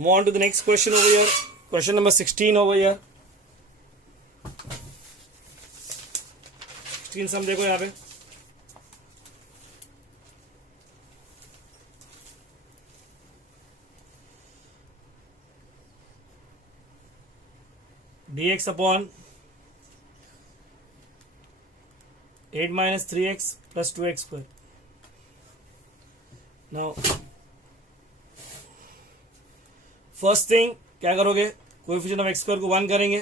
Move on to the next question over here. Question number 16 over here. 16 सम देखो यहाँ पे. dx upon 8 minus 3x plus 2x square. Now first thing क्या करोगे, coefficient of x square को 1 करेंगे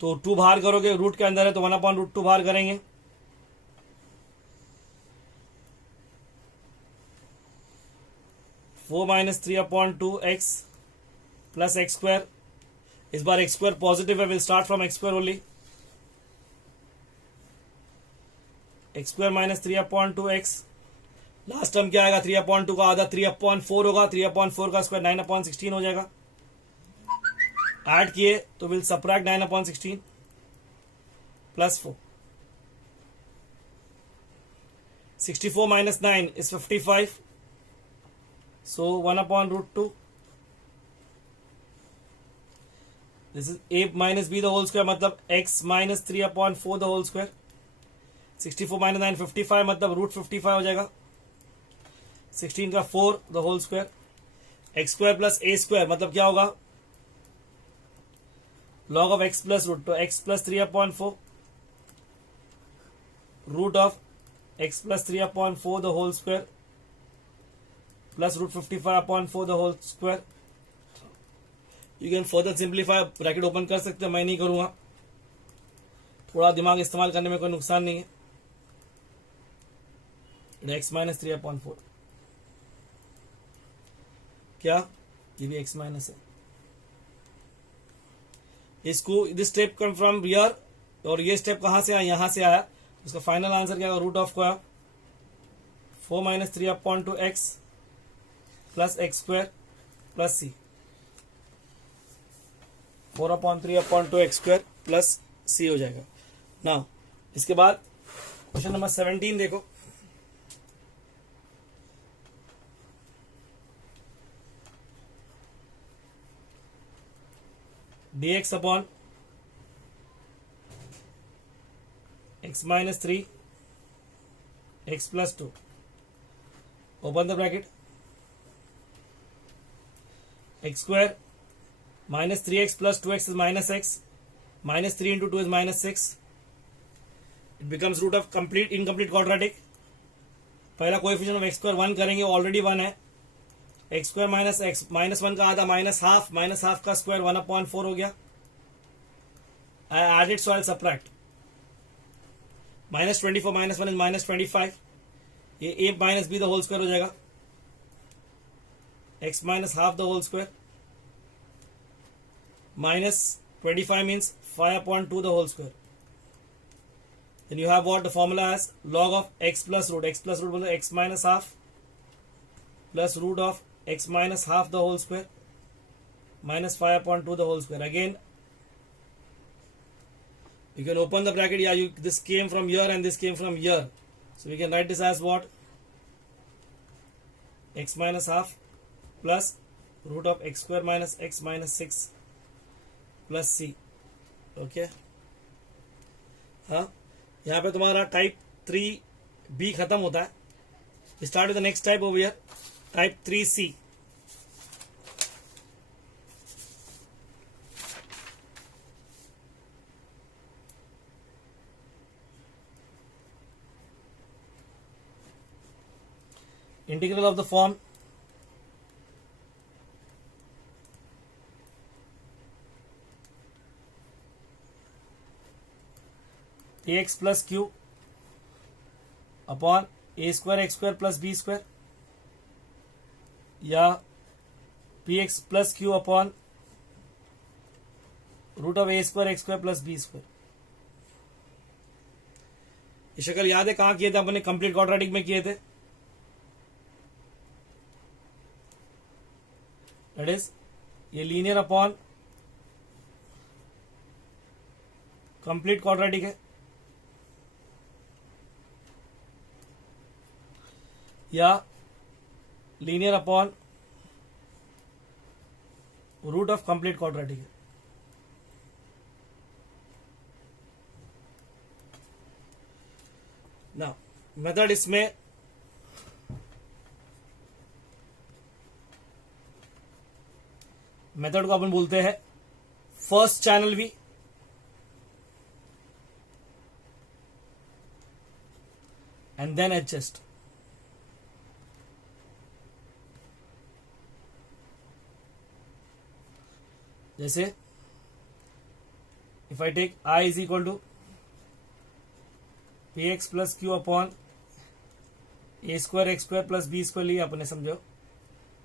तो 2 बाहर करोगे, रूट के अंदर है तो 1/√2 बाहर करेंगे. Four minus 3/2x plus x square. इस बार एक्स स्क्वायर पॉजिटिव है, will start from x square only. X square minus 3/2x. Last term क्या आएगा, 3/2 का आधा 3/4 होगा. 3/4 का स्क्वायर 9/16 हो जाएगा. ऐड किए तो will subtract 9/16 plus 4. 64 minus 9 is 55. So 1/√2. This is a minus b the whole square, मतलब x minus 3/4 the whole square. 64 minus 9 55, मतलब √55 हो जाएगा. 16 का 4 the whole square. X square plus A square मतलब क्या होगा, log of x plus root. तो x plus 3/4 root of x plus 3/4 the whole square plus √55/4 the whole square. You can further simplify, bracket open कर सकते हैं, मैं नहीं करूंगा. थोड़ा दिमाग इस्तेमाल करने में कोई नुकसान नहीं है. x माइनस 3/4 क्या, ये भी x माइनस है. इसको this step come from here, और ये स्टेप कहां से आया, यहां से आया. उसका फाइनल आंसर क्या होगा, रूट ऑफ को 4 minus 3/2x plus x square plus C. 4/3/2x square plus C हो जाएगा. नाउ इसके बाद क्वेश्चन नंबर 17 देखो. dx upon x minus 3 x plus 2. Open the bracket. X square minus 3x plus 2x is minus x. Minus 3 into 2 is minus 6. It becomes root of incomplete quadratic. पहला coefficient of x square 1 करेंगे, already 1 है. X square minus x minus 1 का आधा minus half का square 1/4 हो गया. I added so I subtract. -24 minus 1 is -25. ये a minus b the whole square हो जाएगा. x minus half the whole square -25 means 5/2 the whole square. Then you have what the formula as log of x plus root. x plus root मतलब x minus half plus root of x minus half the whole square minus 5/2 the whole square. Again you can open the bracket. Yeah, this came from here and this came from here, so we can write this as what, x minus half plus root of x square minus x minus 6 plus c. Okay, हाँ, यहाँ पे तुम्हारा type 3b खत्म होता है. Start with the next type over here, type 3C. Integral of the form ax plus q upon a square x square plus b square, या px plus Q upon root of A square X square plus B square. ये शक्ल याद है कहां किए थे अपने, complete quadratic में किए थे. दैट इज ये लीनियर अपॉन कंप्लीट क्वाड्रेटिक है, या linear upon root of complete quadratic है। ना मेथड इसमें मेथड को अपन बोलते हैं first channel we and then adjust. जैसे if I take I is equal to P X plus Q upon A square X square plus B square लिया अपने, समझो।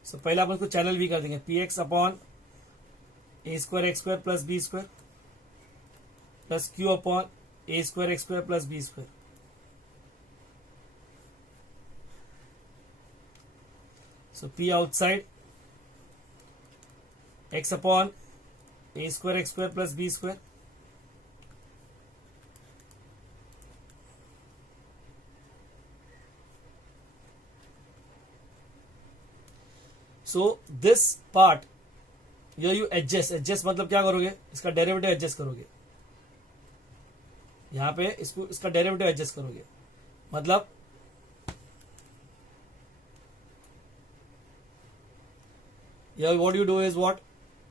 सो पहले अपन इसको चैनल भी कर देंगे, P X upon A square X square plus B square plus Q upon A square X square plus B square. So P outside X upon A square X square plus B square so this part you adjust मतलब क्या करोगे, इसका derivative adjust करोगे, यहां पे इसका derivative adjust करोगे। मतलब what you do is what,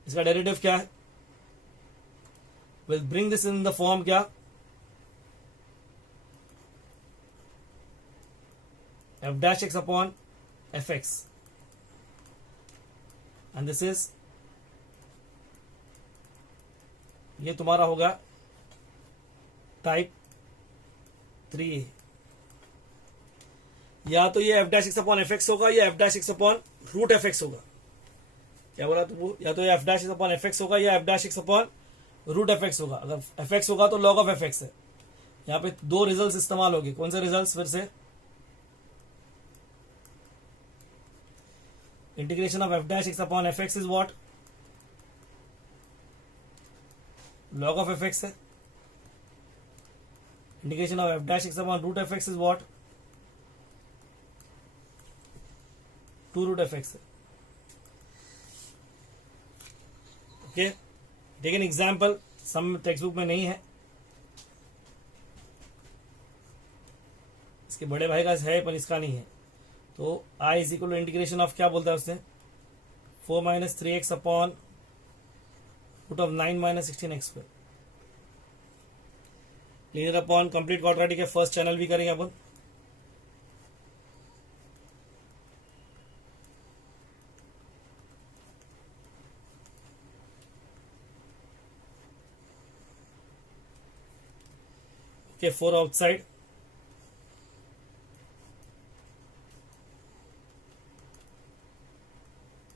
इसका डेरिवेटिव क्या है, will bring this in the form क्या, F dash x upon F X and this is, ये तुम्हारा होगा टाइप 3A। या तो ये F dash x upon F X होगा या F dash x upon root F X होगा। क्या बोला तू, या तो ये F dash x upon F X होगा या F dash x upon root F X होगा। अगर एफ एक्स होगा तो लॉग ऑफ एफ एक्स है। यहाँ पे दो रिजल्ट्स इस्तेमाल होंगे, कौन से रिजल्ट्स, फिर से integration of F dash x upon F x is what, log of fx है। Integration of F dash x upon root F x is what, 2 root F X है। Okay, take an example, some text book में नहीं है, इसके बड़े भाई का है पर इसका नहीं है। तो I is equal to integration of क्या बोलता है उससे, 4 minus 3x upon root of 9 minus 16x square. Linear upon complete quadratic है, फर्स्ट चैनल भी करेंगे अपन। Okay, 4 outside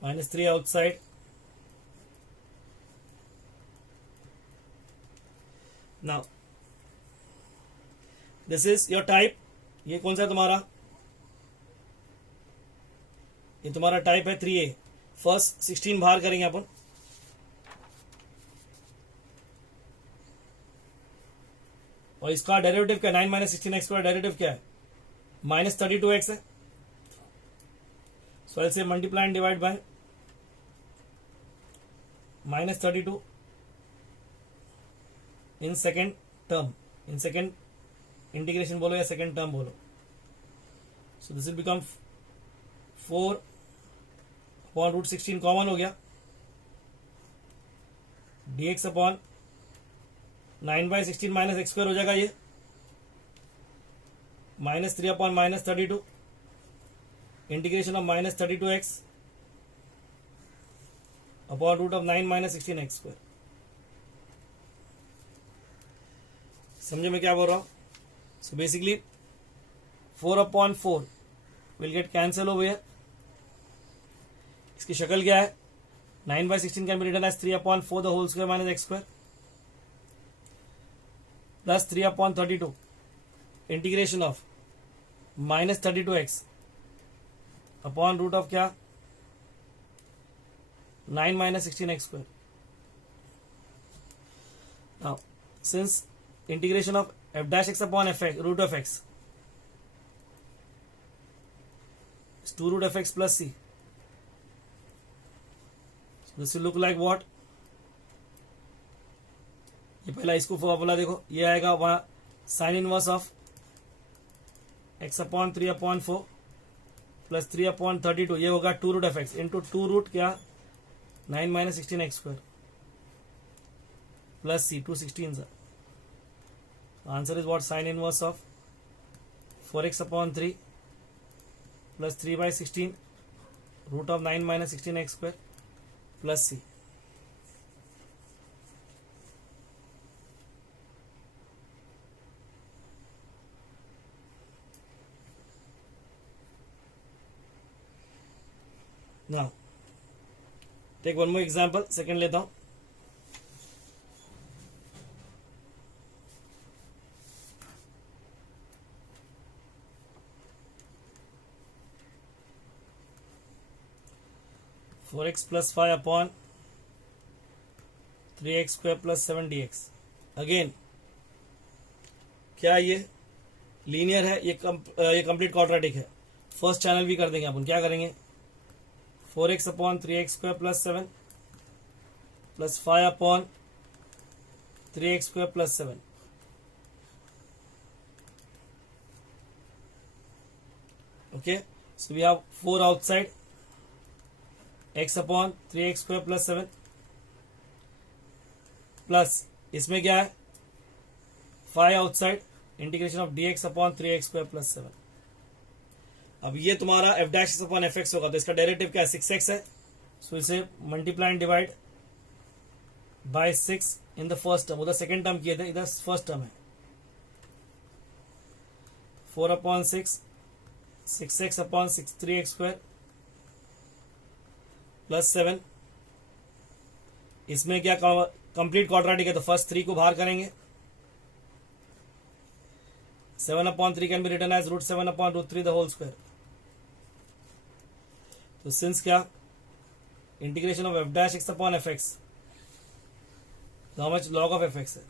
minus 3 outside now this is your type. ये कौन सा है तुम्हारा, ये तुम्हारा टाइप है 3A। फर्स्ट 16 बाहर करेंगे अपन, और इसका डेरिवेटिव क्या, 9 माइनस 16x का डेरिवेटिव क्या है, माइनस 32x है। सो ऐसे multiply and divide by minus 32 in second term, in second integration बोलो या सेकेंड टर्म बोलो। So this will become 4 upon root 16 common हो गया, dx upon 9/16 minus x square हो जाएगा ये, minus 3 upon minus 32 integration of minus 32x upon root of 9 minus 16x square. समझे मैं क्या बोल रहा हूं। So basically 4 upon 4 will get cancel over here. इसकी शक्ल क्या है, 9/16 can be written as 3 upon 4 the whole square minus x square plus 3 upon 32 integration of minus 32x upon root of क्या, 9 minus 16x square. Now since integration of f dash x upon f x root of x is 2 root f x plus c, this will look like what, ये पहला इसको formula देखो, ये आएगा वहां sine inverse of x upon 3/4 plus 3/32, ये होगा 2 root F X into 2 root क्या 9 minus 16 x² plus c 216 sir. Answer is what, sine inverse of 4x upon 3 plus 3/16 root of 9 minus 16 x² plus c. Now, take one more example. Second लेता हूं. Four x plus 5 upon 3x² plus 7dx. Again क्या ये linear है, ये complete quadratic है. First channel भी कर देंगे अपन. क्या करेंगे, 4x upon 3x² plus 7 plus 5 upon 3x² plus 7. Okay, so we have 4 outside, x upon 3x² plus 7 plus इसमें क्या है 5 outside, integration of dx upon 3x² plus 7. अब ये तुम्हारा f dash upon F X होगा, तो इसका डेरिवेटिव क्या है 6x है. सो इसे multiply and divide bye 6 in the first term. उधर सेकेंड टर्म किए थे, इधर फर्स्ट टर्म है. 4/6 6x अपॉन 3x² प्लस 7. इसमें क्या कंप्लीट क्वाड्रेटिक है, तो फर्स्ट 3 को बाहर करेंगे. 7/3 can be written as √7/√3 the whole square. तो सिंस क्या integration of f dash x upon F X, how much log of F X है,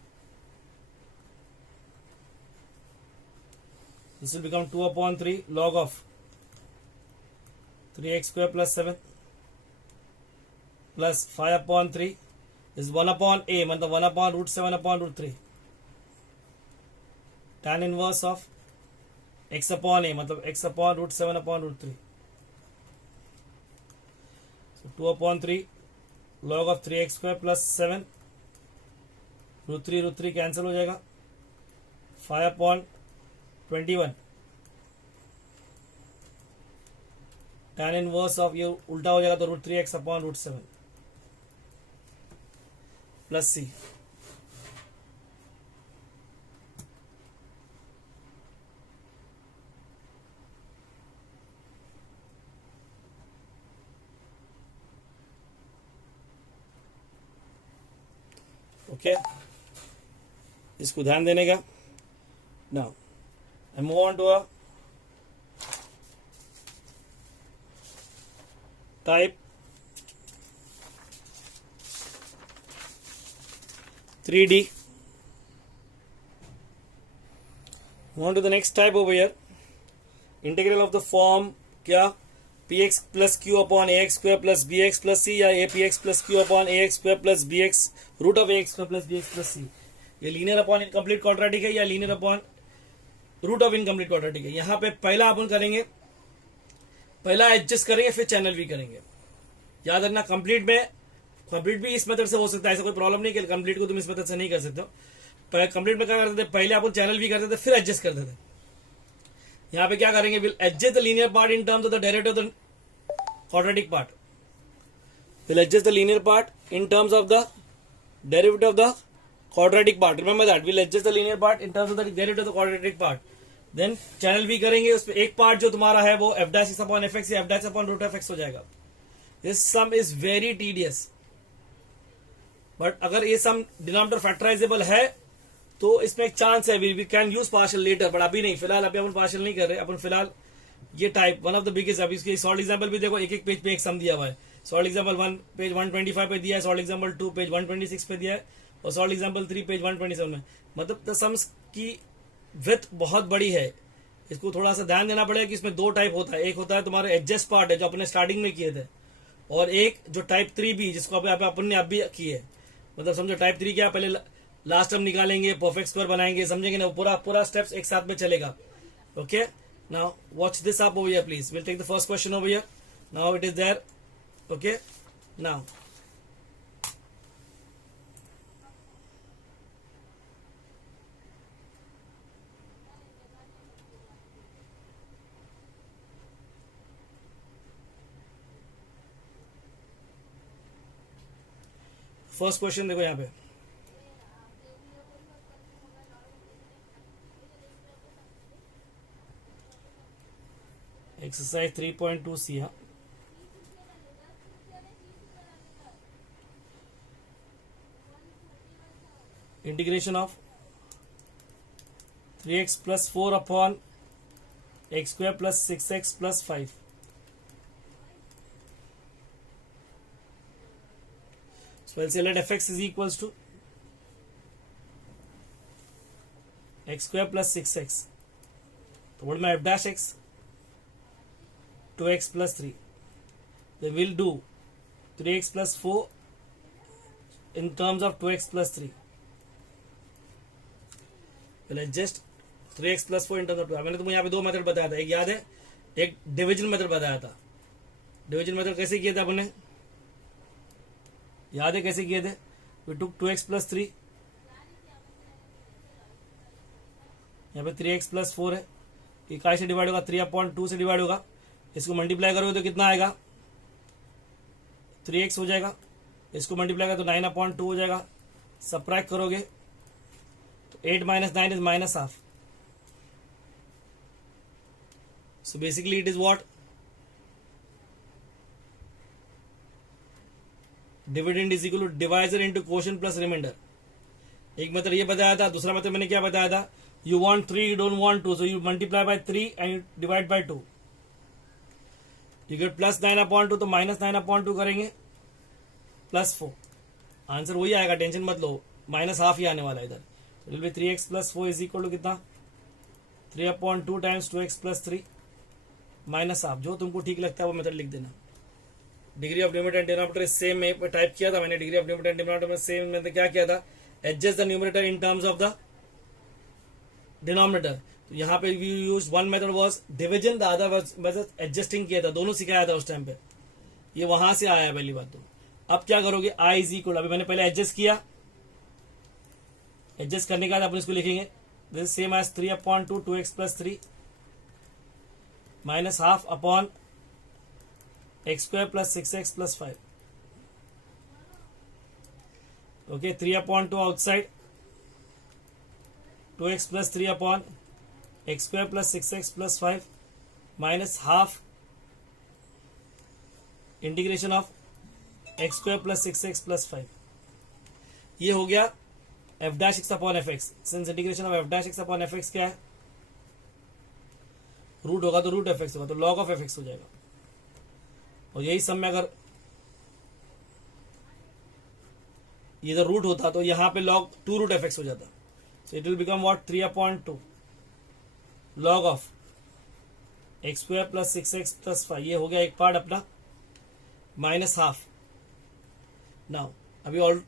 this will become 2/3 log of 3x² plus 7 plus 5/3 is 1/a, मतलब 1/√7/√3 tan inverse of x upon a, मतलब x upon √7/√3. 2/3 log of 3x² plus 7 √3 cancel हो जाएगा. 5/21 tan inverse of, ये उल्टा हो जाएगा तो √3x upon √7 plus c. Okay, इसको ध्यान देने का. Now I move on to a type 3D. Move on to the next type over here. Integral of the form क्या px plus Q upon ax square plus bx plus c, या apx plus Q upon ax square plus bx root of ax square plus bx plus c. ये linear upon incomplete quadratic है या linear upon root of incomplete quadratic है. यहाँ पे पहला अपन करेंगे, पहला एडजस्ट करेंगे, फिर चैनल भी करेंगे. याद रखना, कंप्लीट भी इस मेथड से हो सकता है, ऐसा कोई प्रॉब्लम नहीं कि कंप्लीट को तुम इस मेथड से नहीं कर सकते हो. कंप्लीट में क्या करते थे, पहले अपन चैनल भी करते थे फिर एडजस्ट करते थे. यहाँ पे क्या करेंगे, will adjust the linear part in terms of the derivative of the quadratic part. Will adjust the linear part in terms of the derivative of the quadratic part. Remember that we'll adjust the linear part in terms of the derivative of the quadratic part. Then channel भी करेंगे, उसपे एक part जो तुम्हारा है वो f dash upon fx या f dash upon root of x हो जाएगा. This sum is very tedious. But अगर ये sum denominator factorizable है तो इसमें एक चांस है, we can use partial later, but अभी नहीं, फिलहाल अभी अपन partial नहीं कर रहे. अपन फिलहाल ये type one of the biggest. अभी इसके सॉल्व एग्जाम्पल भी देखो, एक एक पेज पे एक सम दिया हुआ है. सॉल्व एग्जाम्पल 1 पेज 125 पे दिया है, सॉल्व एग्जाम्पल 2 पेज 126 पे दिया है, और सॉल्व एग्जाम्पल 3 पेज 127 में. मतलब द सम्स की विड्थ बहुत बड़ी है. इसको थोड़ा सा ध्यान देना पड़ेगा कि इसमें दो टाइप होता है. एक होता है तुम्हारा एडजस्ट पार्ट है जो अपने स्टार्टिंग में किए थे, और एक जो टाइप 3b जिसको अपन ने अभी की है, मतलब समझो टाइप 3 क्या, पहले लास्ट टर्म निकालेंगे, परफेक्ट स्क्वायर बनाएंगे, समझेंगे ना, पूरा पूरा स्टेप्स एक साथ में चलेगा. Okay, now watch this up over here please. Will take the first question over here. Now it is there. Okay, now first question देखो यहाँ पे. Exercise 3.2 C. हाँ, integration of 3x plus 4 upon x square plus 6x plus 5. So I'll say let fx is equals to x square plus 6x. So what is my f dash x? 2x plus 3. Then we'll do 3x plus 4 in terms of 2x plus 3. We'll adjust 3x plus 4 in terms of 2. मैंने तुम्हें यहाँ पे दो method बताया था. एक याद है, एक डिविजन मेथड बताया था. डिविजन मेथड कैसे किया था अपने, याद है कैसे किए थे? वी टुक 2x plus 3, यहाँ पे 3x plus 4 है, ये काय से डिवाइड होगा, 3/2 से डिवाइड होगा. इसको मल्टीप्लाई करोगे तो कितना आएगा, 3x हो जाएगा. इसको मल्टीप्लाई करोगे तो 9/2 हो जाएगा. सबट्रैक्ट करोगे तो 8 minus 9 is minus half. So basically it is what? Dividend is equal to divisor into quotient plus remainder. एक मेथड ये बताया था, दूसरा मेथड मैंने क्या बताया था, you want 3, you don't want 2, so you multiply by 3 and you divide by 2. You get plus 9/2, तो minus 9/2 करेंगे plus 4. आंसर वही आएगा, टेंशन मत लो, माइनस हाफ ही आने वाला है इधर. तो will be 3x plus 4 is equal to कितना, 3/2 times 2x plus 3 minus half. जो तुमको ठीक लगता है वो मेथड लिख देना. Degree of numerator and denominator same में टाइप किया था मैंने. Degree of numerator and denominator में सेम में क्या किया था, adjust the numerator in terms of the denominator. तो यहाँ पे we use one method was division, the other was method adjusting किया था. दोनों सिखाया था उस टाइम पे, ये वहां से आया है पहली बात. तो अब क्या करोगे, i इज इक्वल, अभी मैंने पहले एडजस्ट किया, एडजस्ट करने के बाद अपन इसको लिखेंगे this same as 3/2 2x plus 3 minus half upon x square plus 6x plus 5. Okay, 3/2 outside, 2x plus 3 upon x square plus 6x plus 5 minus half integration of x square plus 6x plus 5. ये हो गया f dash x upon fx. Since integration of f dash x upon fx क्या है, root होगा तो root fx होगा, तो log of fx हो जाएगा. और यही सम में अगर ये इधर रूट होता तो यहाँ पे log 2 root fx हो जाता. So it will become what, 3/2 log of x square plus 6x plus 5. ये हो गया एक पार्ट अपना, माइनस हाफ. नाउ अभी ऑल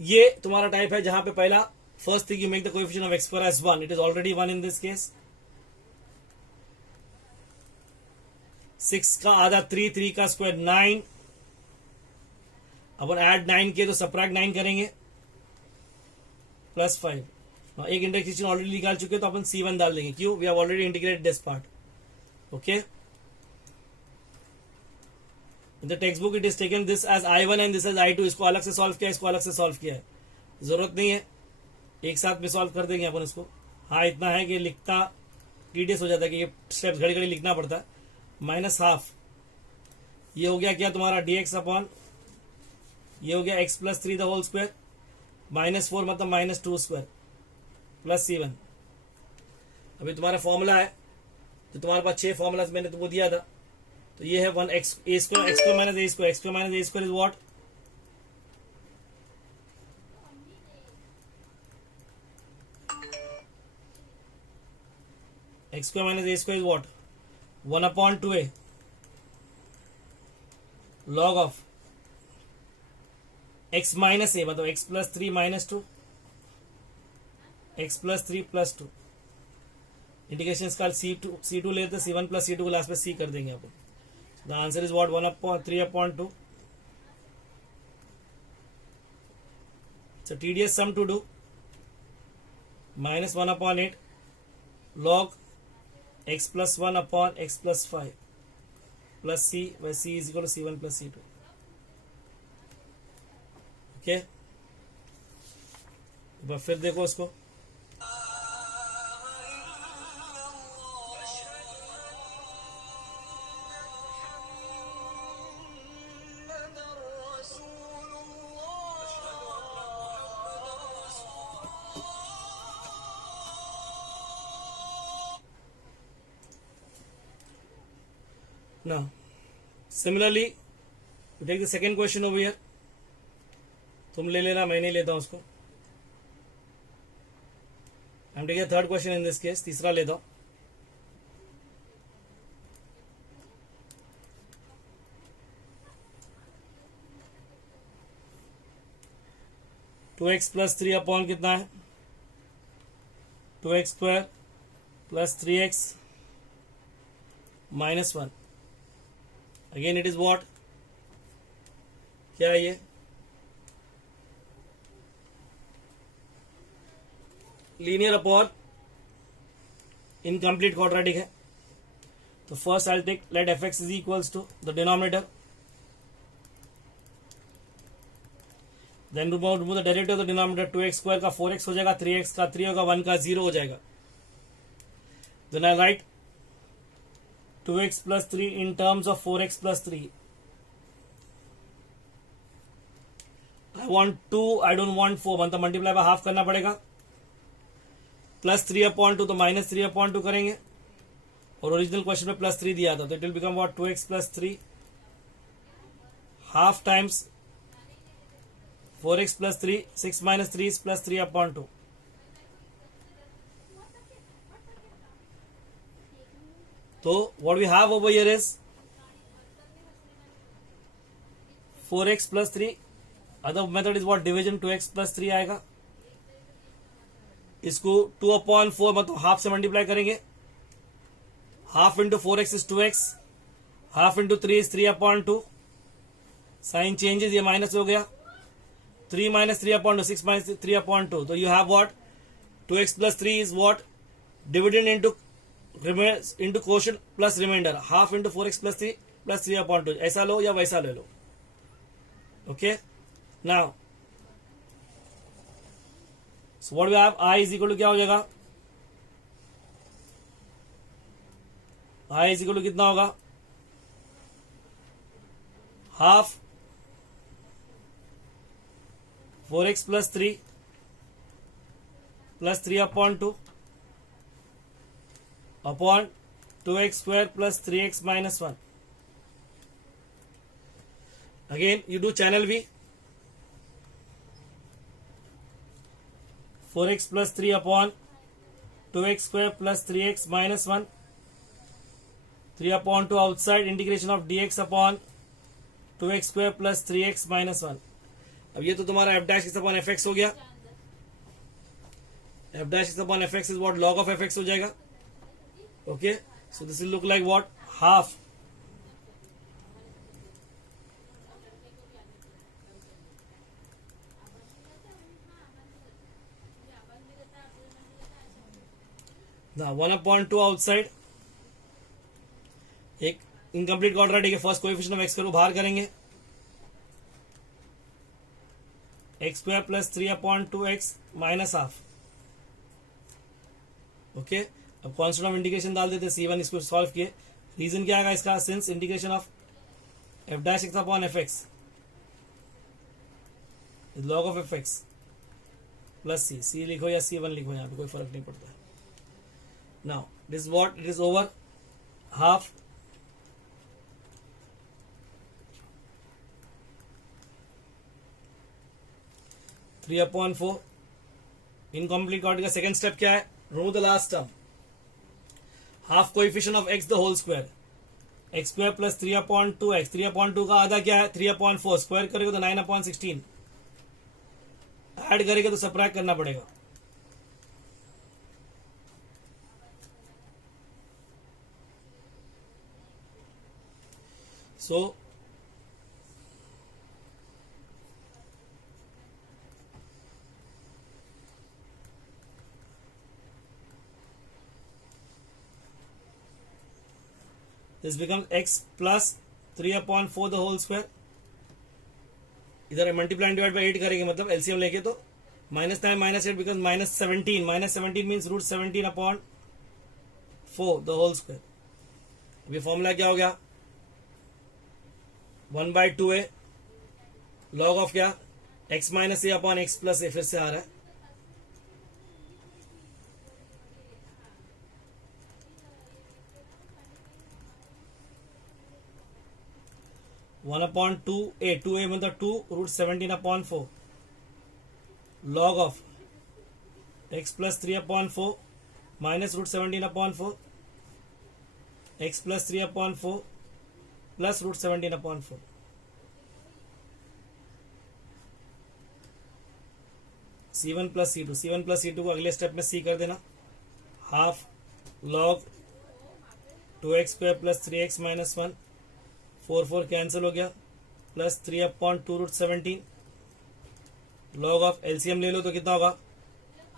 ये तुम्हारा टाइप है जहां पे पहला first thing you make the coefficient of x square as 1. It is already 1 in this case. 6 का आधा 3, 3 का स्क्वायर 9. अपन ऐड 9 किए तो सबट्रैक्ट 9 करेंगे प्लस 5. एक इंटीग्रेशन ऑलरेडी निकाल चुके तो अपन C1 डाल देंगे. क्यों, we have already integrated this part. Okay, in the textbook it is taken this as I1 and this as I2. इसको अलग से सॉल्व किया, इसको अलग से सॉल्व किया है, जरूरत नहीं है, एक साथ में सॉल्व कर देंगे अपन इसको. हाँ इतना है कि लिखता टीडियस हो जाता है कि ये स्टेप्स घड़ी घड़ी लिखना पड़ता है. माइनस हाफ, ये हो गया क्या तुम्हारा dx अपॉन, ये हो गया x plus 3 the whole square, minus 4 मतलब माइनस 2 स्क्वायर प्लस C1. अभी तुम्हारा फॉर्मूला है तो तुम्हारे पास 6 फॉर्मूला मैंने तुमको दिया था. तो ये है 1x a square, x square minus a square, x square minus a square is what, x square minus a square is what, 1/2a log of x minus A, मतलब x plus 3 minus 2, x plus 3 plus 2, integration इसका C2 लेते, C1 plus C2 को last में C कर देंगे अपन. The answer is what 1/3/2. So tedious sum to do. Minus 1/8 log x plus 1 upon x plus 5 plus c, where c is equal to c1 plus c2. Okay, अब फिर देखो इसको. Now, similarly, you take the second question over here. तुम ले लेना, मैं नहीं लेता हूं उसको. I'm taking a third question in this case. तीसरा लेता हूं. टू एक्स प्लस 3 अपॉन कितना है? 2x square plus 3x minus 1. Again it is what, क्या है ये? लीनियर अपॉन इनकम्प्लीट क्वाड्रेटिक है. तो first I take let F x is equals to the denominator, then remove the derivative of the denominator. 2x square का 4x हो जाएगा, 3x का 3 होगा, 1 का 0 हो जाएगा. Then I write 2x plus 3 in terms of 4x plus 3. I want 2, I don't want 4, मतलब multiply by half करना पड़ेगा. प्लस 3/2 तो माइनस 3/2 करेंगे, और ओरिजिनल क्वेश्चन में प्लस 3 दिया था, तो it will become what 2x plus 3 half times 4x plus 3, 6 minus 3 is plus 3/2. So what we have over here is 4x plus 3. Other method is what, division. 2x plus 3 आएगा. इसको 2/4 मतलब half से multiply करेंगे. Half into 4x is 2x, half into 3 is 3/2. Sine changes, ये minus हो गया. 3 minus 3/2, 6 minus 3/2. तो you have what, 2x plus 3 is what, dividend into quotient plus remainder, half into 4x plus 3 plus 3/2. ऐसा लो या वैसा ले लो. Okay, now so what we have, I is equal to क्या हो जाएगा? I is equal to कितना होगा? Half 4x plus 3 plus 3/2 upon 2x square plus 3x minus 1. Again you do channel V. 4x plus 3 upon 2x square plus 3x minus 1. 3/2 outside, integration of dx upon 2x square plus 3x minus 1. अब ये तो तुम्हारा f dash upon fx हो गया. f dash upon fx is what, log of fx हो जाएगा. Okay, so this will look like what, half the 1/2 outside. एक incomplete quadratic है, फर्स्ट कोएफिशिएंट ऑफ x को बाहर करेंगे. x square plus 3/2x minus half. Okay, अब constant of integration डाल देते, C1 इसको सॉल्व किए. रीजन क्या आएगा इसका, since integration of f dash x upon fx is log of fx plus c लिखो या C1 लिखो, यहाँ पे कोई फर्क नहीं पड़ता. Now this what, it is over half 3/4. Incomplete quadratic का सेकंड स्टेप क्या है, remove the last term. Half coefficient of x the whole square. X square plus 3/2x, 3/2 का आधा क्या है 3/4, स्क्वायर करेगा तो 9/16, ऐड करेगा तो सबट्रैक्ट करना पड़ेगा। So this becomes x plus 3/4 the whole square। इधर मल्टीप्लाई एंड डिवाइड बाई 8 करेंगे, मतलब एलसीएम लेके तो -9 -8 becomes -17, -17 means √17/4 the whole square. अभी फॉर्मूला क्या हो गया 1/2a लॉग ऑफ क्या x minus a upon x plus a, फिर से आ रहा है 1/2a, 2a मतलब 2√17/4 log of x plus 3/4 minus √17/4 x plus 3/4 plus √17/4। c1 plus c2, c1 plus c2 को अगले स्टेप में c कर देना, half log 2x square plus 3x minus 1, 4 cancel हो गया, प्लस 3/2√17 लॉग ऑफ एलसीएम ले लो तो कितना होगा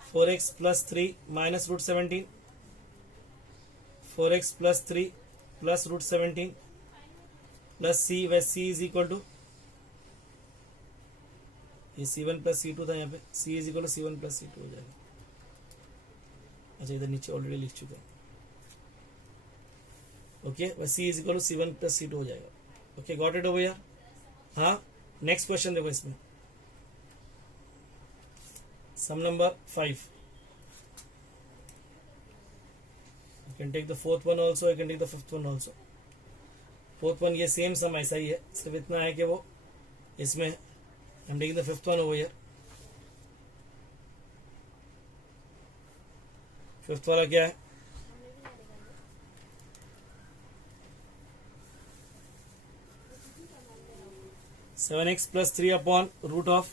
4x plus 3 minus √17, 4x plus 3 plus √17 plus c, where c is equal to ये c1 प्लस c2 था, यहाँ पे c is equal to c1 plus c2 हो जाएगा। अच्छा इधर नीचे ऑलरेडी लिख चुका है, ओके वह c is equal to c1 plus c2 हो जाएगा। ओके गॉट इट ओवर यार। हाँ नेक्स्ट क्वेश्चन देखो, इसमें सम number 5, you can take the fourth one also, you can take the fifth one also। Fourth one ये same सम ऐसा ही है, सिर्फ इतना है कि वो इसमें I'm taking the fifth one over here। Fifth वाला क्या है 7x plus 3 upon root of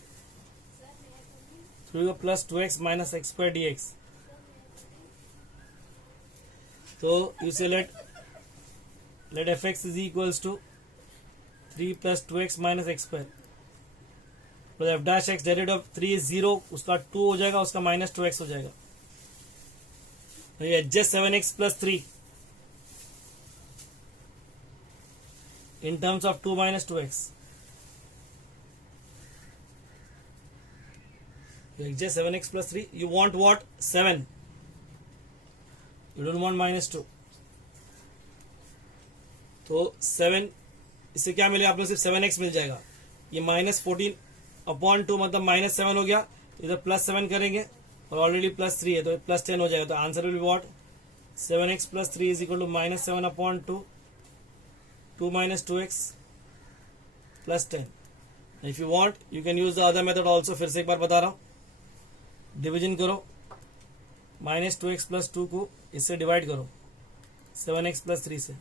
3 plus 2x minus x square dx। So you say let fx is equals to 3 plus 2x minus x square, तो f dash x derivative of 3 is 0, उसका 2 हो जाएगा, उसका minus 2x हो जाएगा। तो ये adjust 7x plus 3 in terms of 2 minus 2x, you adjust 7x plus 3, you want what 7, you don't want minus 2, तो 7 इससे क्या मिलेगा आप लोग, सिर्फ 7x मिल जाएगा। ये -14/2 मतलब -7 हो गया, इधर +7 करेंगे और ऑलरेडी +3 है तो +10 हो जाएगा। तो answer will be what 7x plus 3 is equal to -7/2, 2 minus 2x plus 10। if you want you can use the other method also। फिर से एक बार बता रहा हूँ, डिवीजन करो -2x plus 2 को इससे डिवाइड करो 7x plus 3 से,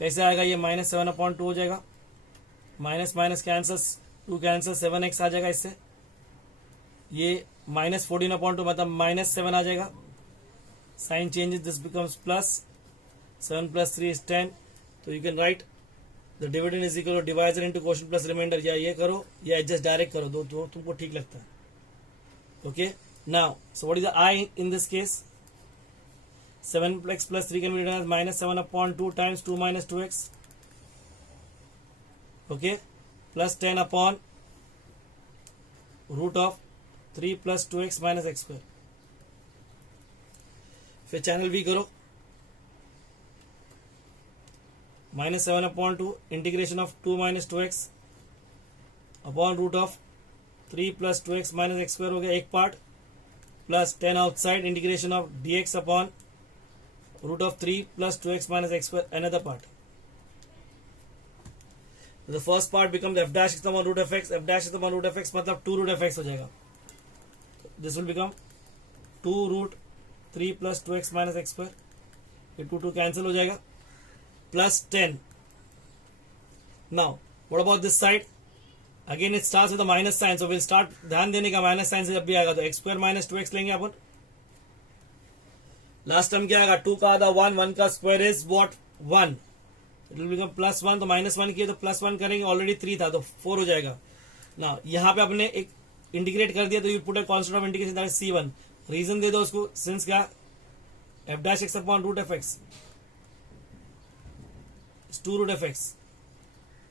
कैसे आएगा ये -7/2 हो जाएगा, minus minus cancels, 2 cancel 7x आ जाएगा इससे, ये -14/2 मतलब -7 आ जाएगा, sine changes this becomes +7 plus 3 is 10। तो you can write the dividend is equal to divisor into quotient plus remainder, या ये करो या एडजस्ट डायरेक्ट करो, दो तुमको ठीक लगता है। Okay now so what is the I in this case, 7x plus 3 can be written as -7/2 times 2 minus 2x, okay, plus 10 upon root of 3 plus 2x minus x square। फिर चैनल भी करो, -7/2 integration of 2 minus 2x upon root of 3 plus 2x minus x square हो गया एक part, plus 10 outside integration of dx upon root of 3 plus 2x minus x square another part। So the first part becomes f dash is the one root of x, f dash is the one root of x मतलब 2 root of x हो जाएगा। This will become 2 root 3 plus 2x minus x square, ये 2 cancel हो जाएगा, plus 10 now what about this side, again it starts with minus sign, so will start, ध्यान देने का minus sign से जब भी आएगा तो एक्स स्क्वायर माइनस 2x लेंगे अपन. लास्ट टर्म क्या आएगा, 2 का आधा 1, 1 का square is what 1, it will become +1, तो -1 किए तो +1 करेंगे, ऑलरेडी 3 था तो 4 हो जाएगा ना. यहाँ पे आपने एक इंटीग्रेट कर दिया तो you put a constant of integration that is c1. Reason दे दो उसको, सिंस क्या f' upon root F x 2 root F x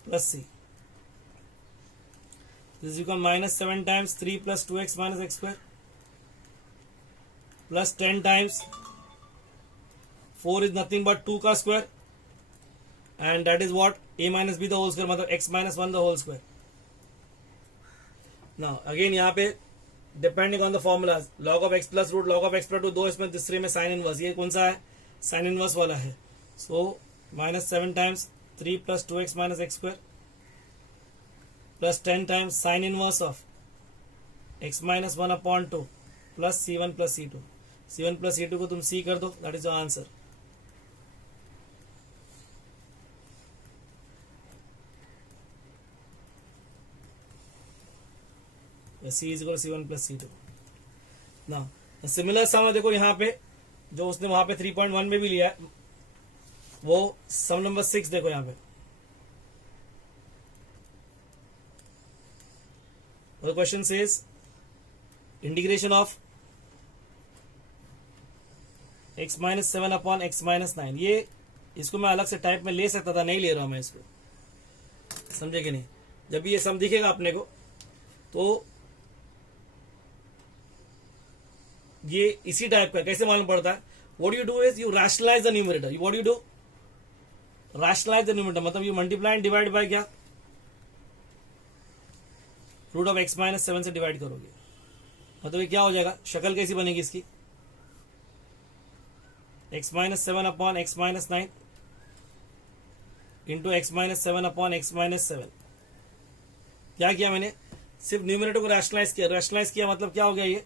plus c. This is equal -7 times 3 plus 2x minus x square plus 10 times 4 is nothing but 2 का square and that is what a minus b the whole square, मतलब x minus 1 the whole square. Now again यहाँ पे depending on the formulas, log of x plus root, log of x plus 2, दो इसमें तीसरे में sin inverse, ये कौन सा है, sin inverse वाला है. So -7 times 3 plus 2x minus x square plus 10 times sin inverse of x minus 1 upon 2 plus c1 plus c2. c1 plus c2 को तुम c कर दो, that is the answer. c is equal to c1 plus c2. now similar sum देखो यहाँ पे जो उसने वहां पे 3.1 में भी लिया है, वो सम नंबर 6 देखो यहाँ पे. The question says integration of x minus 7 upon x minus 9. ये इसको मैं अलग से टाइप में ले सकता था, नहीं ले रहा हूं मैं इसको, समझे कि नहीं. जब ये सम दिखेगा अपने को तो ये इसी टाइप का कैसे मालूम पड़ता है. What you do is you rationalise the numerator. What you do, rationalise the numerator, मतलब you multiply and divide by क्या, रूट ऑफ x माइनस 7 से डिवाइड करोगे, मतलब ये क्या हो जाएगा, शक्ल कैसी बनेगी इसकी, x minus 7 upon x minus 9 into x minus 7 upon x minus 7. क्या किया मैंने, सिर्फ न्यूमरेटर को रैशनलाइज किया. रैशनलाइज किया मतलब क्या हो गया, ये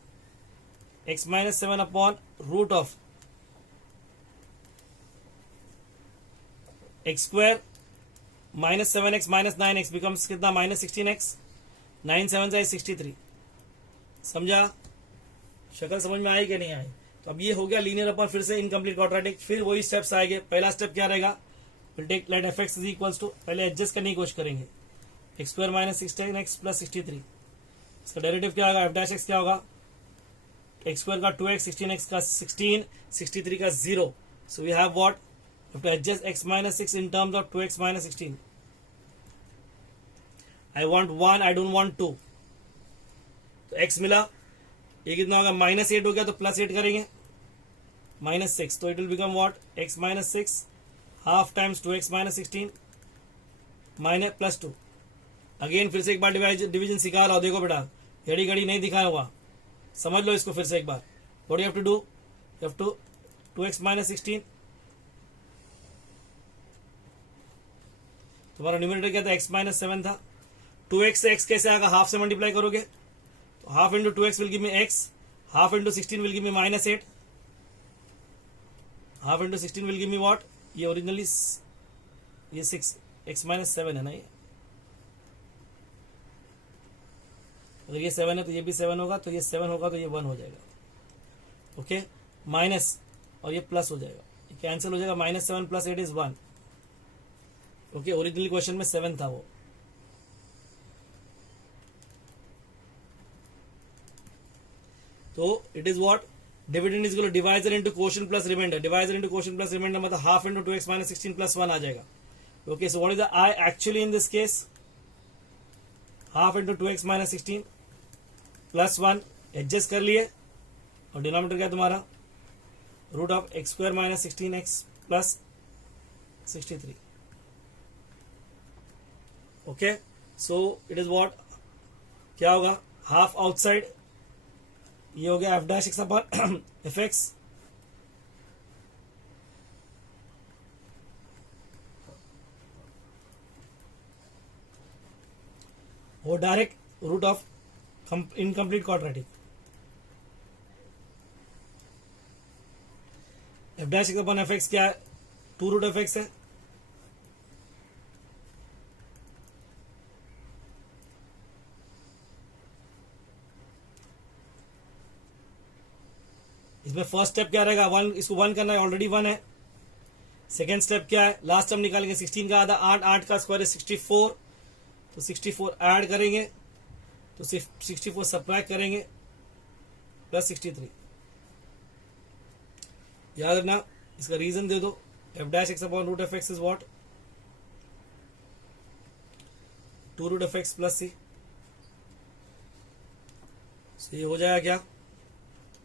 x minus 7 upon root of x square minus 7x minus 9x becomes कितना, -16x, 9 7 से 63. समझा, शक्ल समझ में आई कि नहीं आई. तो अब ये हो गया लीनियर अपॉन फिर से इनकम्प्लीट क्वाड्रेटिक. फिर वही स्टेप्स आएंगे. पहला स्टेप क्या रहेगा, will take let F x is equals to, पहले एडजस्ट करने की कोशिश करेंगे, x square minus 16x plus 63. इसका डेरिवेटिव क्या होगा, f' क्या होगा, एक्स स्क्वायर का 2x, 16x का 16, 63 का 0. So we have what, we have to adjust x minus 6 in terms of 2x minus 16. I want 1, I don't want 2. तो x मिला, ये कितना होगा, -8 हो गया तो +8 करेंगे, -6, तो it will become what, x minus 6 half times 2x minus 16 minus +2. Again फिर से एक बार डिवीजन सिखा रहा हूं, देखो बेटा घड़ी घड़ी नहीं दिखाया हुआ, समझ लो इसको फिर से एक बार. What you have to do, you have to 2x minus 16, तुम्हारा न्यूमरेटर क्या था, x माइनस 7 था. 2x से x कैसे आएगा, हाफ से मल्टीप्लाई करोगे, तो half into 2x will give me x, half into 16 will give me -8, half into 16 will give me what, ये ओरिजिनली ये 6 x माइनस 7 है ना, ये अगर ये 7 है तो ये भी 7 होगा, तो ये 7 होगा तो ये 1 हो जाएगा. ओके, माइनस और ये प्लस हो जाएगा, ये कैंसिल हो जाएगा, -7 + 8 इज 1. ओके, ओरिजिनली क्वेश्चन में 7 था वो. तो it is what, dividend is equal to divisor into quotient plus remainder. Divisor into quotient plus remainder मतलब half into 2x minus 16 plus 1 आ जाएगा. Okay, so what is the I actually in this case, half into 2x minus 16 plus 1, adjust कर लिए, और denominator क्या है तुम्हारा, root of x square minus 16x plus 63. Okay, so it is what, क्या होगा, हाफ आउटसाइड, ये हो गया f' अपॉन एफ एक्स, वो direct route of incomplete quadratic. f' upon F x क्या है, 2 रूट एफ एक्स है, इसमें फर्स्ट स्टेप क्या रहेगा, 1, इसको 1 करना है, ऑलरेडी 1 है। सेकेंड स्टेप क्या है, लास्ट टर्म निकालेंगे, 16 का आधा 8, 8 का स्क्वायर है 64, तो 64 ऐड करेंगे तो 64 सब्ट्रैक्ट करेंगे प्लस 63। याद रखना, इसका रीजन दे दो, F dash x upon root F x is what, 2 root F x plus C. ये हो जाएगा क्या,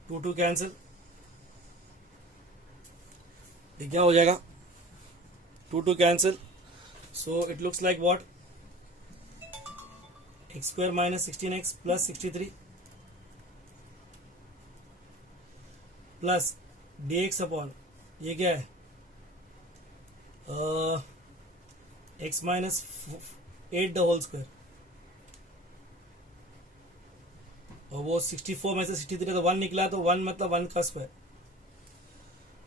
2 2 कैंसिल, ये क्या हो जाएगा, 2 2 cancel. So it looks like what, x square minus 16x plus 63 plus d x upon ये क्या है, x minus 8 the whole square, और वो 64 में से 63 तो 1 निकला, तो 1 मतलब 1 का स्क्वायर।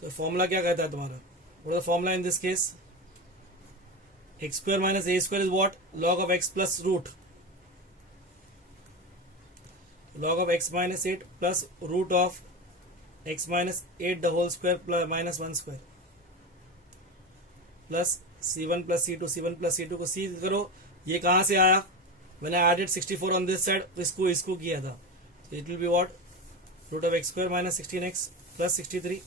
तो फॉर्मूला क्या कहता है तुम्हारा, what is the formula in this case, x square minus a square is what, log of x plus root, log of x minus 8 plus root of x minus 8 the whole square plus minus 1 square plus c1 plus c2, c1 plus c2 को c करो, ये कहाँ से आया, मैंने added 64 on this side, तो इसको किया था, so it will be what, root of x square minus 16x plus 63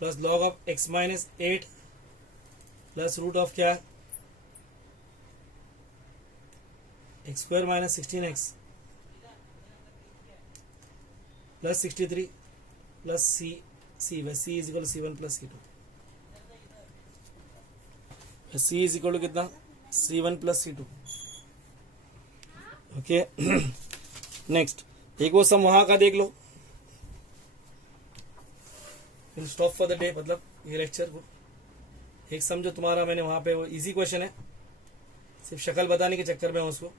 plus log of x minus 8 plus root of क्या, x square minus 16x plus 63 plus c c is equal C1 plus C2, c is equal to कितना, C1 plus C2। Okay, next एक वो सम वहां का देख लो, stop for the day, मतलब ये lecture को एक सम जो तुम्हारा मैंने वहां पे, वो इजी क्वेश्चन है, सिर्फ शक्ल बताने के चक्कर में उसको,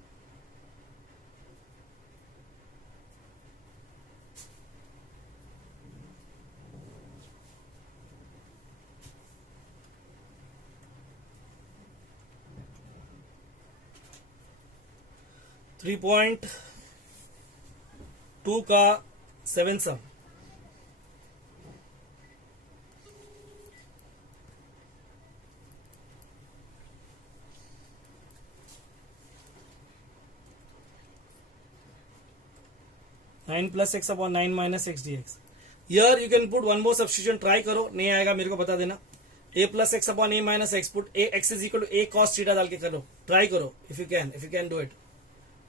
थ्री पॉइंट 2 का 7 sum, nine plus x upon 9 minus X D X. Here you can put one more substitution, try करो, नहीं आएगा मेरे को बता देना, A plus x upon A minus X, put A X is equal to A cos theta डाल के करो, ट्राई करो if you can do it.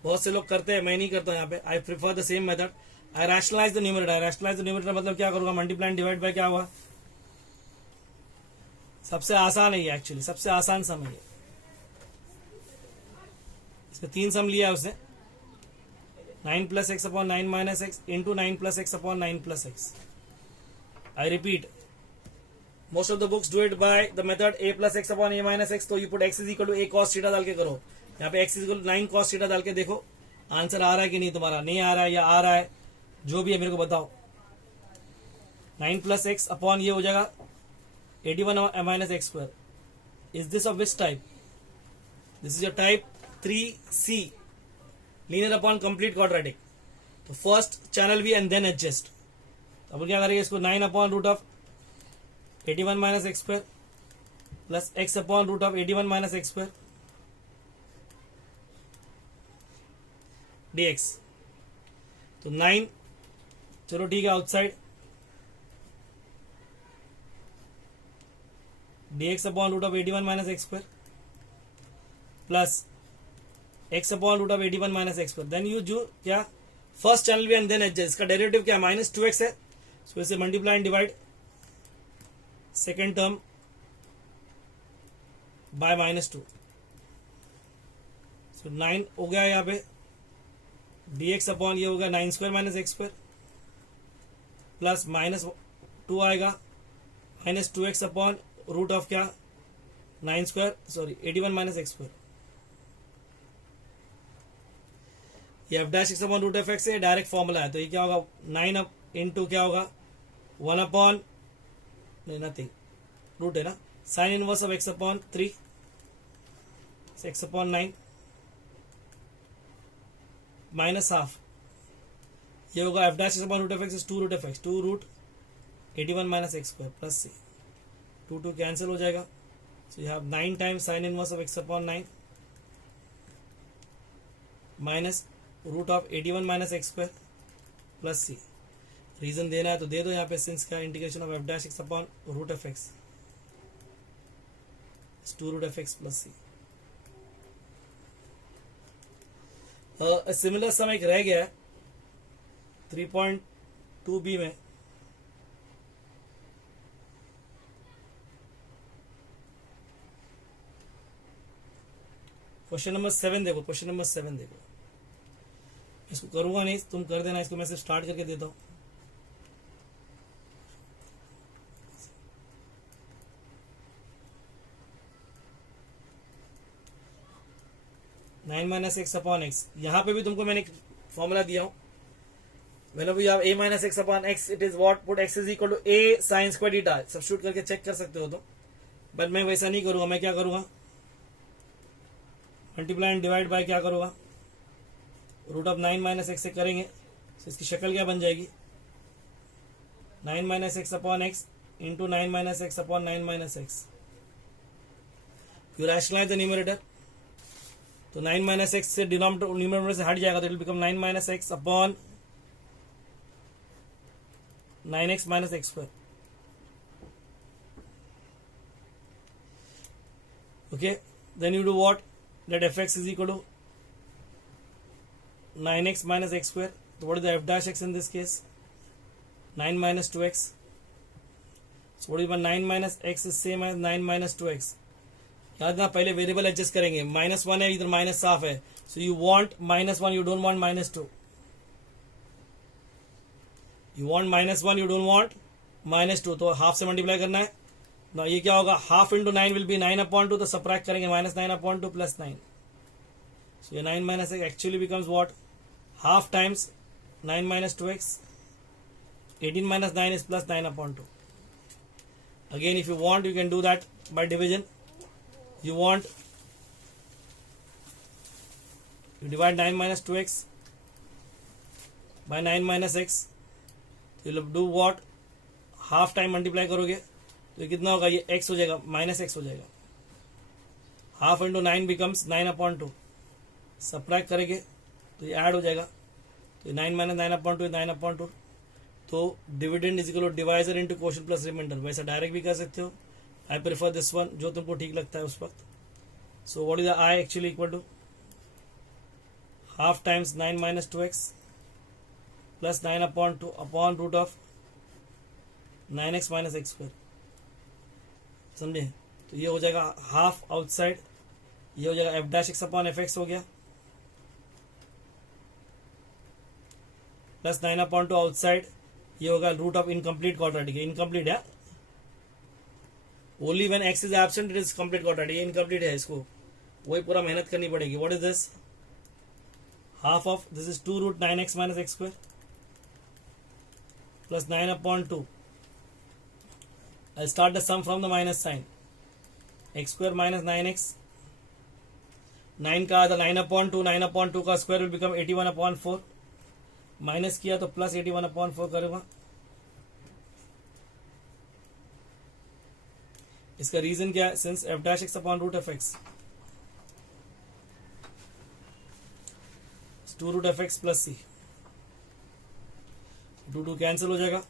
बहुत से लोग करते हैं, मैं नहीं करता हूं यहाँ पे, I prefer the same method, I rationalise the numerator, मतलब क्या करूंगा, मल्टीप्लाई एंड डिवाइड बाय क्या हुआ, सबसे आसान है ये, एक्चुअली सबसे आसान सम है ये, इसमें 3 सम लिया है उसने, 9 plus x upon 9 minus X into 9 plus x upon 9 plus X. I repeat, most of the books do it by the method a plus x upon a minus X, तो you put x is equal to a cos theta डाल के करो, यहाँ पे x is equal to 9 cos theta डाल के देखो answer आ रहा है कि नहीं, तुम्हारा नहीं आ रहा है या आ रहा है, जो भी है मेरे को बताओ। 9 प्लस एक्स अपॉन ये हो जाएगा 81 minus x square, is this of which type, this is your type 3C, linear upon complete quadratic, तो फर्स्ट चैनल भी एंड देन एडजस्ट। अब क्या करेंगे, इसको 9 upon root of 81 minus x square plus x upon root of 81 minus x square dx, तो 9, चलो ठीक है, outside dx upon root of 81 minus x square plus x upon root of 81 minus x square, then you जो क्या, first channel भी and then adjust, इसका derivative क्या, minus 2x है, सो इसे multiply and divide second term by minus 2, सो 9 हो गया यहाँ पे, dx अपॉन ये होगा 9 square minus x square plus minus 2 आएगा minus 2x upon root of क्या, 9 square, sorry 81 minus x square, ये F dash x upon root F X है, डायरेक्ट फॉर्मूला है, तो ये क्या होगा 9 अप इंटू क्या होगा 1 अपॉन नहीं नथिंग, रूट है ना, sine inverse of x upon 3, x upon 9 minus half, ये होगा f dash upon root F x is 2 root F x, 2 root 81 minus x square plus c, 2 cancel हो जाएगा. So you have 9 times sine inverse of x upon 9 minus root of 81 minus x square plus c. Reason देना है तो दे दो यहाँ पे, since का integration of F dash x upon root F x 2 root F x plus C. Similar sum एक रह गया है 3.2b में. क्वेश्चन नंबर 7 देखो, क्वेश्चन नंबर 7 देखो. इसको करूंगा नहीं, तुम कर देना. इसको मैं सिर्फ स्टार्ट करके देता हूं. Nine minus x upon x. यहां पे भी तुमको मैंने एक फॉर्मूला दिया हूं. Whenever you have a minus x upon x, it is what? Put x is equal to a sin square theta. Substitute करके चेक कर सकते हो तो. बट मैं वैसा नहीं करूंगा. मैं क्या करूंगा? मल्टीप्लाई एंड डिवाइड बाय क्या करूंगा? रूट ऑफ 9 माइनस एक्स से करेंगे तो इसकी शक्ल क्या बन जाएगी? 9 minus x upon x into 9 minus x upon 9 minus x. You rationalise the numerator. तो 9 माइनस एक्स से न्यूमरेटर से हट जाएगा तो it will become 9 minus x upon 9x minus x square. Okay, then you do what? Let fx is equal to 9x minus x square. So what is the f dash x in this case? 9 minus 2x. So what is 9 minus x is same as 9 minus 2x. याद ना, पहले variable adjust करेंगे. -1 है, इधर minus साफ है. So you want -1, you don't want -2. You want -1, you don't want -2. तो half से मल्टीप्लाई करना है ना. ये क्या होगा? Half into 9 will be 9/2. तो सबट्रैक्ट करेंगे -9/2 प्लस 9. सो ये 9 minus x actually becomes what? Half times 9 minus 2x. 18 minus 9 is plus 9/2. Again if you want you can do that by division. You want you divide 9 minus 2x by 9 minus x. You do what? Half time multiply करोगे तो ये कितना होगा? ये x हो जाएगा, minus x हो जाएगा. Half into 9 becomes 9/2. सबट्रैक्ट करेंगे तो ये ऐड हो जाएगा. तो 9 माइनस 9/2 9/2. तो dividend is equal to divisor into quotient plus remainder. वैसा डायरेक्ट भी कर सकते हो. आई प्रेफर दिस वन, जो तुमको ठीक लगता है उस वक्त. So what is the I actually equal to half times 9 minus 2x plus 9/2 upon root of 9x minus x square. समझे? तो ये हो जाएगा हाफ आउटसाइड. ये हो जाएगा f dash x upon F x हो गया प्लस 9/2 आउटसाइड. ये होगा root of incomplete quadratic. Incomplete है, only when x is absent it is complete quadratic. ये इनकम्प्लीट है, इसको वही पूरा मेहनत करनी पड़ेगी. What is this? Half of this is 2 root 9x minus x square plus 9/2. I'll start the sum from the minus sign. X square minus 9x. 9 का आधा 9/2. 9/2 का स्क्वायर will become 81/4. माइनस किया तो प्लस 81/4 करूंगा. इसका रीजन क्या है? Since f dash x upon root F x 2 root F x plus c. 2 cancel हो जाएगा.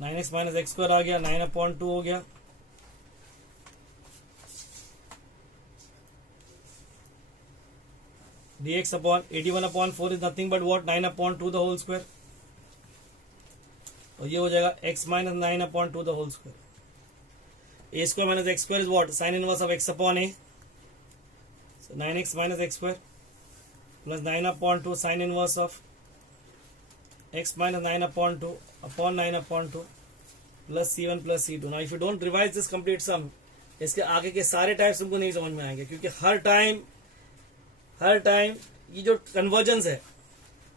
9x माइनस एक्स स्क्वायर आ गया. 9/2 हो गया. dx upon 81/4 is nothing but what? 9/2 the whole square. और ये हो जाएगा x minus 9/2 the whole square. a square minus x square is what? Sine inverse of x upon a. So 9x minus x square plus 9/2 sine inverse of x minus 9/2 upon 9/2 plus c1 plus c2. Now if you don't revise this complete sum, इसके आगे के सारे types तुमको नहीं समझ में आएंगे. क्योंकि हर टाइम ये जो कन्वर्जेंस है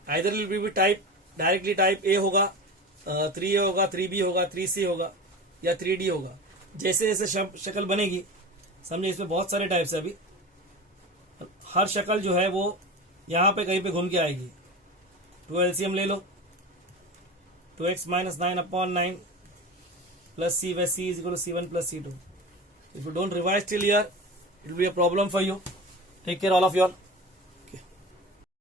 either will be type directly type A होगा, 3a होगा, 3b होगा, 3c होगा या 3d होगा. जैसे जैसे शक्ल बनेगी, समझे इसमें बहुत सारे टाइप्स है. अभी हर शक्ल जो है वो यहाँ पे कहीं पे घूम के आएगी. टू एलसीएम ले लो, 2x minus 9 upon 9 plus c, where c is equal to c1 plus c2. If you don't revise till here, it will be a problem for you. Take care all of you all.